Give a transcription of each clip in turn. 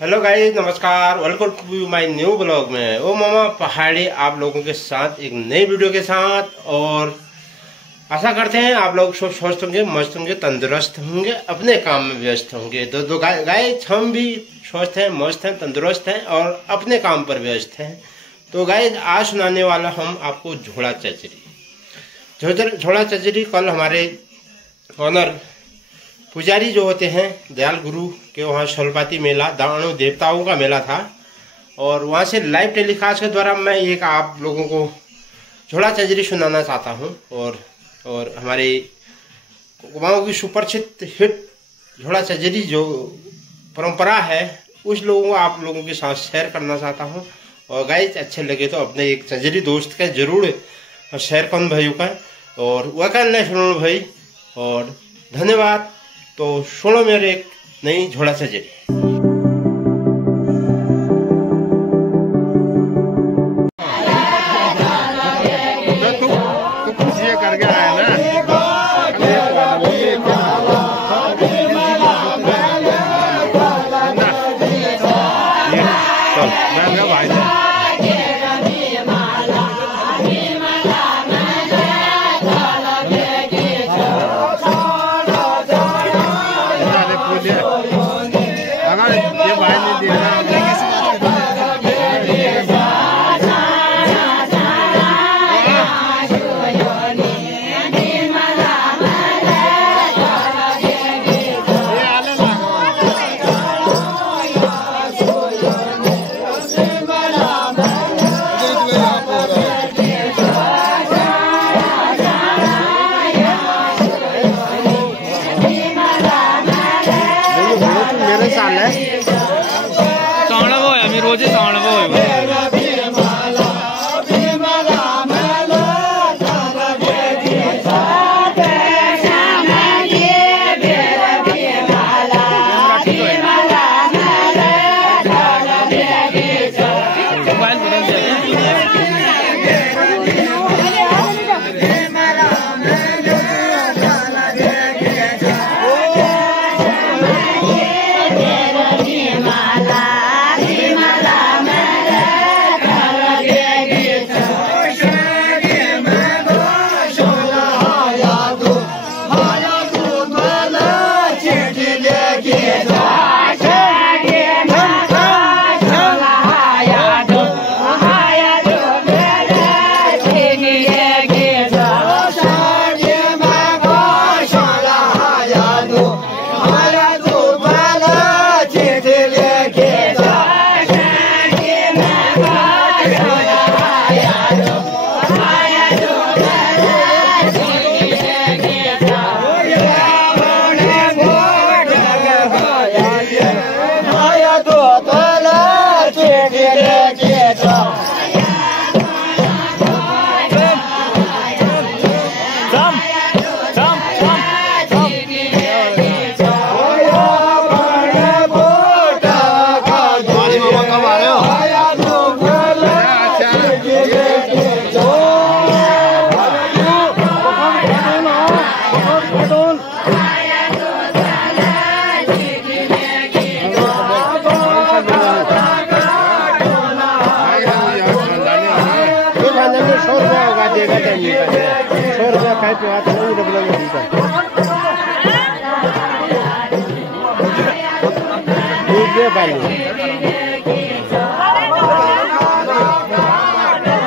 Hello guys, नमस्कार। Welcome to my new blog में ओ मामा पहाड़ी आप लोगों के साथ एक नई वीडियो के साथ। और आशा करते हैं आप लोग सब स्वस्थ होंगे, मस्त होंगे, तंदुरुस्त होंगे, अपने काम में व्यस्त होंगे। तो गाइस हम भी स्वस्थ हैं, मस्त हैं, तंदुरुस्त हैं और अपने काम पर व्यस्त हैं। तो गाइस आज सुनाने वाला हम आपको झोड़ा चचरी। झोड़ा चचरी कल हमारे ऑनर पुजारी जो होते हैं दयाल गुरु के वहाँ शोलपाती मेला, दानव देवताओं का मेला था और वहाँ से लाइव टेलीकास्ट के द्वारा मैं एक आप लोगों को झोड़ा चचरी सुनाना चाहता हूँ। और हमारे कुमाऊँ की सुप्रसिद्ध हिट झोड़ा चचरी जो परंपरा है उस लोगों को आप लोगों के साथ शेयर करना चाहता हूँ। और गाइस अच्छे लगे तो अपने एक चचरी दोस्त का जरूर शेयर करूँ भाइयों का, और वह करना सुनो भाई। और धन्यवाद। तो सुनो मेरे एक नई झोड़ा चचरी। करके आया ना भाई अगर ये भाई ने दिया मेरे साल है चाणव होया मी रोज चाणव होय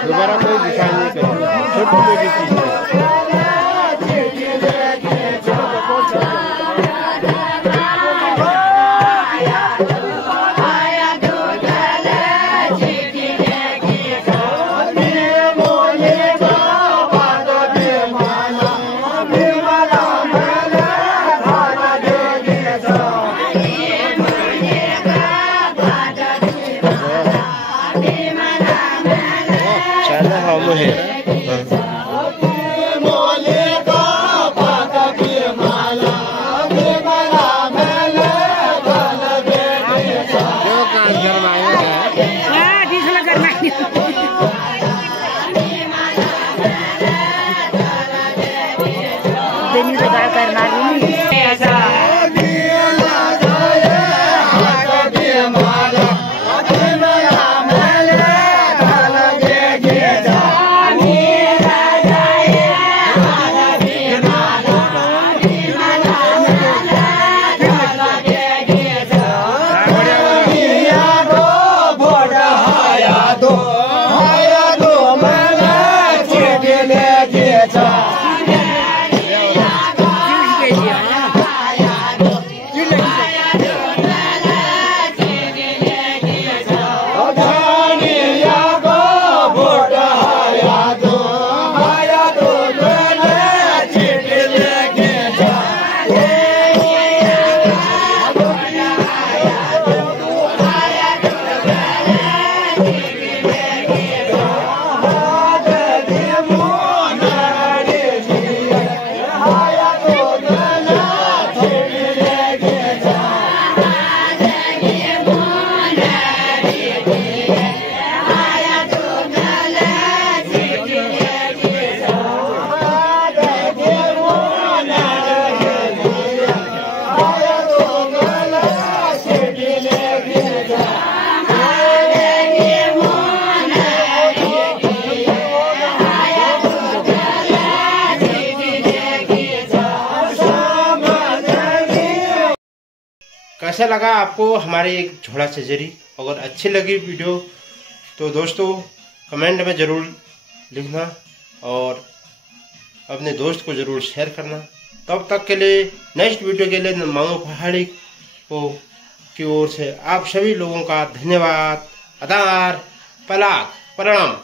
दोबारा कोई दिखाई नहीं करेगी, छोटी मोटी चीज है। कैसा लगा आपको हमारी एक झोड़ा सर्जरी? अगर अच्छी लगी वीडियो तो दोस्तों कमेंट में ज़रूर लिखना और अपने दोस्त को ज़रूर शेयर करना। तब तक के लिए नेक्स्ट वीडियो के लिए मामू पहाड़ी को की ओर से आप सभी लोगों का धन्यवाद, आदार, पलाक, प्रणाम।